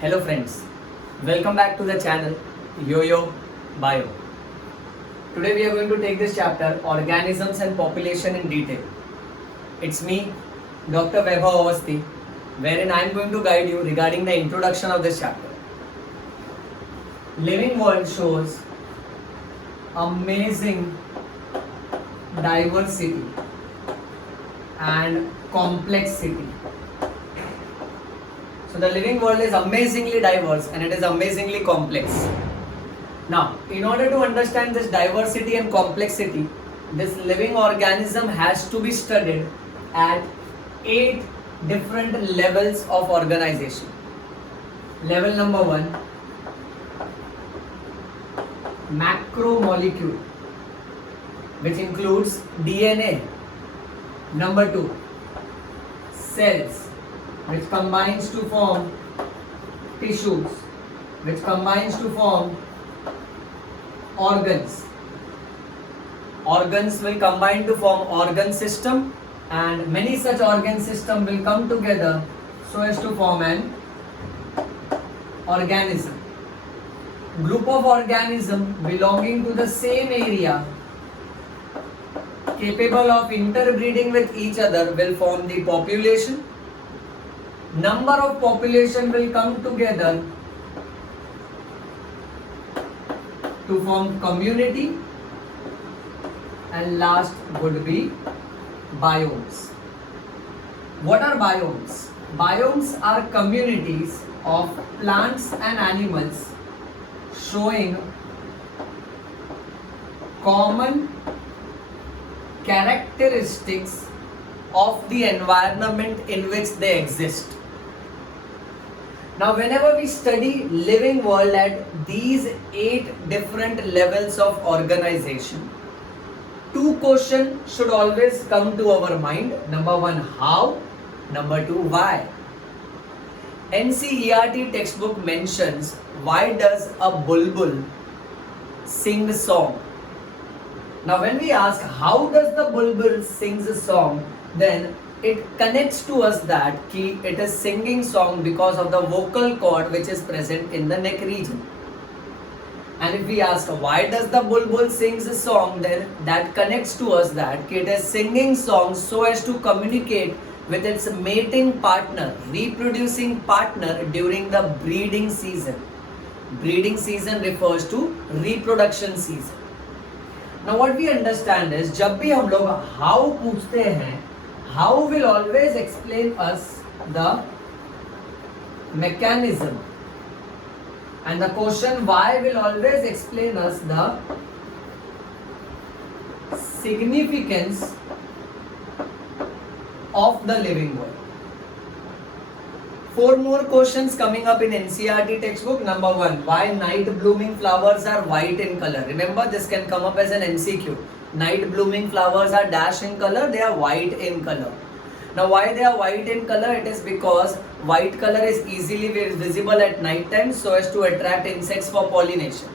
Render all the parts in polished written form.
Hello friends, welcome back to the channel Yo-Yo Bio. Today we are going to take this chapter Organisms and Population in detail. It's me, Dr. Vaibhav Awasthi, wherein I am going to guide you regarding the introduction of this chapter. Living world shows amazing diversity and complexity. So the living world is amazingly diverse and it is amazingly complex. Now, in order to understand this diversity and complexity, this living organism has to be studied at 8 different levels of organization. Level number 1, macromolecule, which includes DNA. Number 2, cells, which combines to form tissues, which combines to form organs. Organs will combine to form organ system, and many such organ system will come together so as to form an organism. Group of organism belonging to the same area, capable of interbreeding with each other, will form the population. Number of population will come together to form community, and last would be biomes. What are biomes? Biomes are communities of plants and animals showing common characteristics of the environment in which they exist. Now, whenever we study living world at these 8 different levels of organization, 2 questions should always come to our mind. Number 1, how? Number 2, why? NCERT textbook mentions, why does a bulbul sing a song? Now, when we ask how does the bulbul sings a song, then it connects to us that it is singing song because of the vocal cord which is present in the neck region. And if we ask why does the bulbul sings a song, then that connects to us that it is singing song so as to communicate with its mating partner, reproducing partner during the breeding season. Breeding season refers to reproduction season. Now what we understand is, जब भी हम लोग how पूछते हैं, how will always explain us the mechanism, and the question why will always explain us the significance of the living world. 4 more questions coming up in NCERT textbook. Number 1, why night blooming flowers are white in color? Remember, this can come up as an MCQ. Night blooming flowers are dash in color, they are white in color. Now why they are white in color? It is because white color is easily visible at night time so as to attract insects for pollination.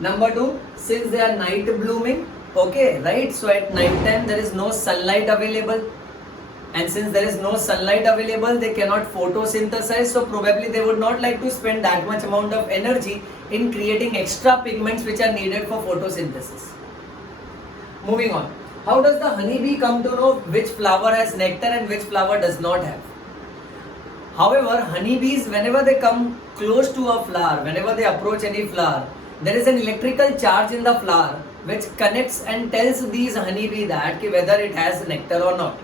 Number 2, since they are night blooming, okay, right, so at night time there is no sunlight available, and since there is no sunlight available, they cannot photosynthesize, so probably they would not like to spend that much amount of energy in creating extra pigments which are needed for photosynthesis. Moving on, how does the honeybee come to know which flower has nectar and which flower does not have? However, honeybees, whenever they come close to a flower, whenever they approach any flower, there is an electrical charge in the flower which connects and tells these honeybee that whether it has nectar or not.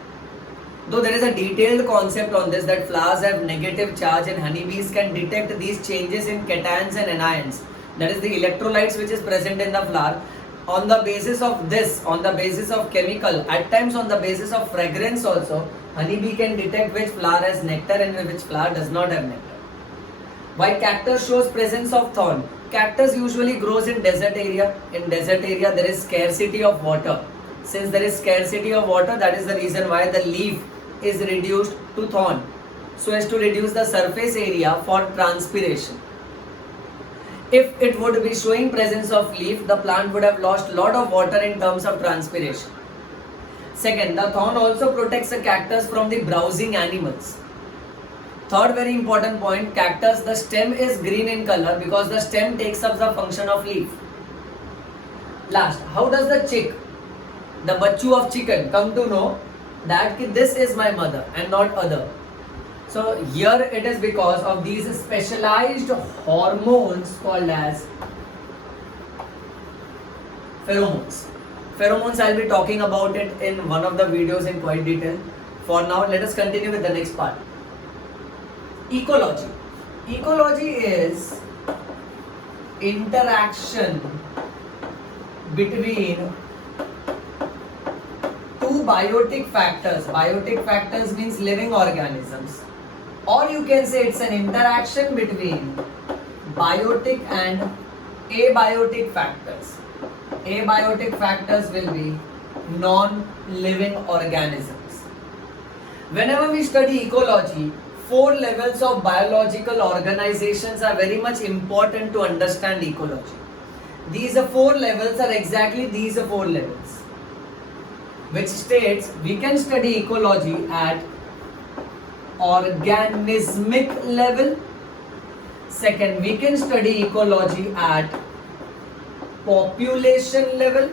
Though there is a detailed concept on this that flowers have negative charge and honeybees can detect these changes in cations and anions, that is the electrolytes which is present in the flower. On the basis of this, on the basis of chemical, at times on the basis of fragrance also, honeybee can detect which flower has nectar and which flower does not have nectar. Why cactus shows presence of thorn? Cactus usually grows in desert area. In desert area there is scarcity of water. Since there is scarcity of water, that is the reason why the leaf is reduced to thorn, so as to reduce the surface area for transpiration. If it would be showing presence of leaf, the plant would have lost lot of water in terms of transpiration. Second, the thorn also protects a cactus from the browsing animals. Third very important point, cactus, the stem is green in color because the stem takes up the function of leaf. Last, how does the chick, the bachu of chicken, come to know that this is my mother and not other? So here it is because of these specialized hormones called as pheromones. Pheromones, I'll be talking about it in one of the videos in quite detail. For now, let us continue with the next part. Ecology. Ecology is interaction between two biotic factors. Biotic factors means living organisms. Or you can say it's an interaction between biotic and abiotic factors. Abiotic factors will be non-living organisms. Whenever we study ecology, 4 levels of biological organizations are very much important to understand ecology. These 4 levels are exactly these 4 levels, which states we can study ecology at organismic level. Second, we can study ecology at population level.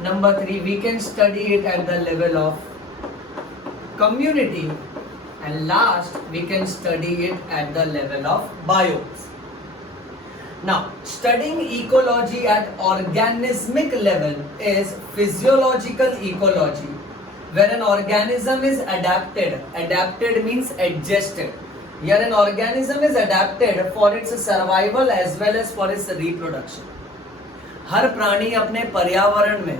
Number 3, we can study it at the level of community. And last, we can study it at the level of biomes. Now, studying ecology at organismic level is physiological ecology, where an organism is adapted. Adapted means adjusted. Here an organism is adapted for its survival as well as for its reproduction. हर प्राणी अपने पर्यावरण में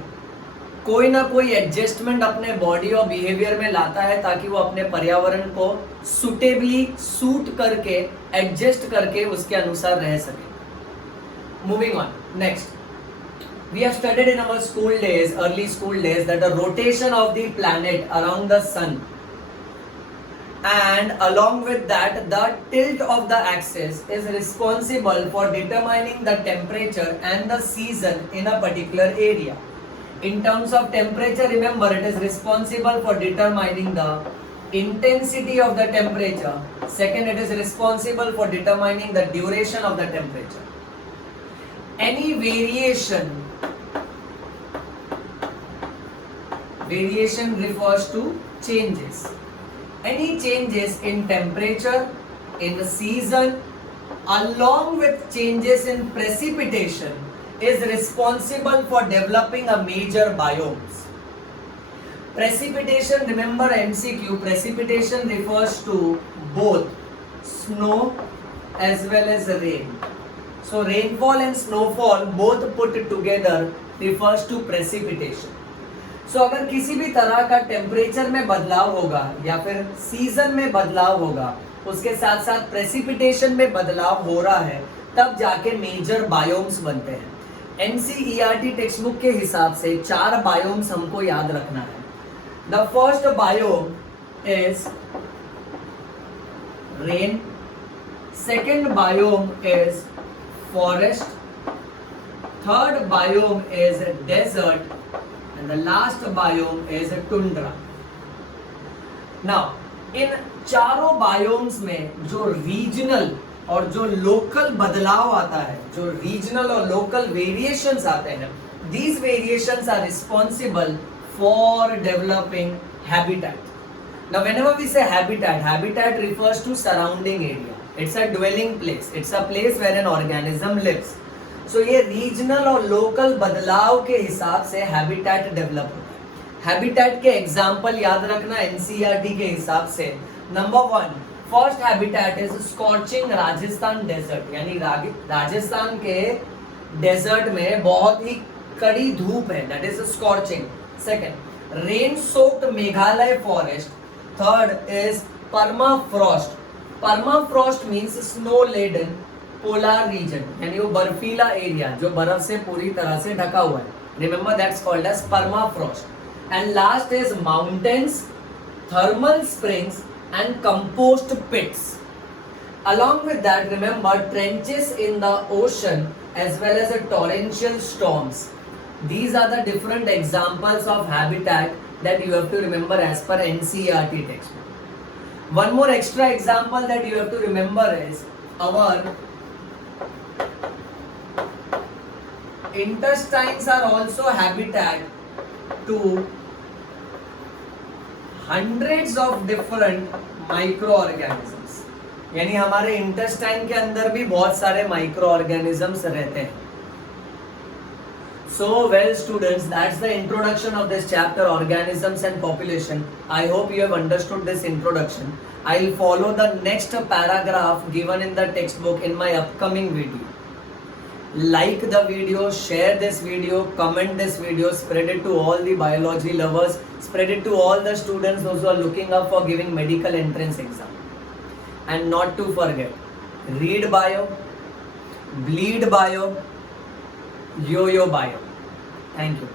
कोई ना कोई adjustment अपने body और behaviour में लाता है ताकि वो अपने पर्यावरण को सुटेबली सूट करके एडजस्ट करके उसके अनुसार रह सके. Moving on, next. We have studied in our school days, early school days, that the rotation of the planet around the sun and along with that the tilt of the axis is responsible for determining the temperature and the season in a particular area. In terms of temperature, remember it is responsible for determining the intensity of the temperature. Second, it is responsible for determining the duration of the temperature. Any variation refers to changes. Any changes in temperature, in the season, along with changes in precipitation is responsible for developing a major biomes. Precipitation, remember MCQ, precipitation refers to both snow as well as rain. So rainfall and snowfall both put together refers to precipitation. So अगर किसी भी तरह का temperature में बदलाव होगा या फिर सीजन में बदलाव होगा, उसके साथ साथ प्रेसिपिटेशन में बदलाव हो रहा है, तब जाके मेजर बायोम्स बनते हैं. एनसीईआरटी टेक्स्ट बुक के हिसाब से 4 बायोम्स हमको याद रखना है. The first biome is rain, second biome is forest, third biome is desert, and the last biome is tundra. Now, इन चारों बायोम्स में जो रीजनल और जो लोकल बदलाव आता है, जो रीजनल और लोकल वेरिएशंस आते हैं, these variations are responsible for developing habitat. Now, whenever we say habitat, habitat refers to surrounding area. It's a dwelling place. It's a place where an organism lives. So ये regional और local बदलाव के हिसाब से habitat develop होता है. Habitat के example याद रखना एनसीईआरटी के हिसाब से. Number 1, first habitat is scorching Rajasthan desert, यानी राजस्थान के डेजर्ट में बहुत ही कड़ी धूप है, that is scorching. Second, rain soaked Meghalaya forest. Third is permafrost. Permafrost means snow laden polar region, यानी वो बर्फीला एरिया जो बर्फ से पूरी तरह से ढका हुआ है. Remember that's called as permafrost. And last is mountains, thermal springs and compost pits. Along with that, remember trenches in the ocean as well as torrential storms. These are the different examples of habitat that you have to remember as per NCERT textbook. One more extra example that you have to remember is our intestines are also habitat to hundreds of different microorganisms. यानी हमारे intestine के अंदर भी बहुत सारे micro organisms रहते हैं. So well students, that's the introduction of this chapter, organisms and population. I hope you have understood this introduction. I'll follow the next paragraph given in the textbook in my upcoming video. Like the video, share this video, comment this video, spread it to all the biology lovers, spread it to all the students those who are looking up for giving medical entrance exam. And not to forget, read bio, bleed bio, yo-yo bio. Thank you.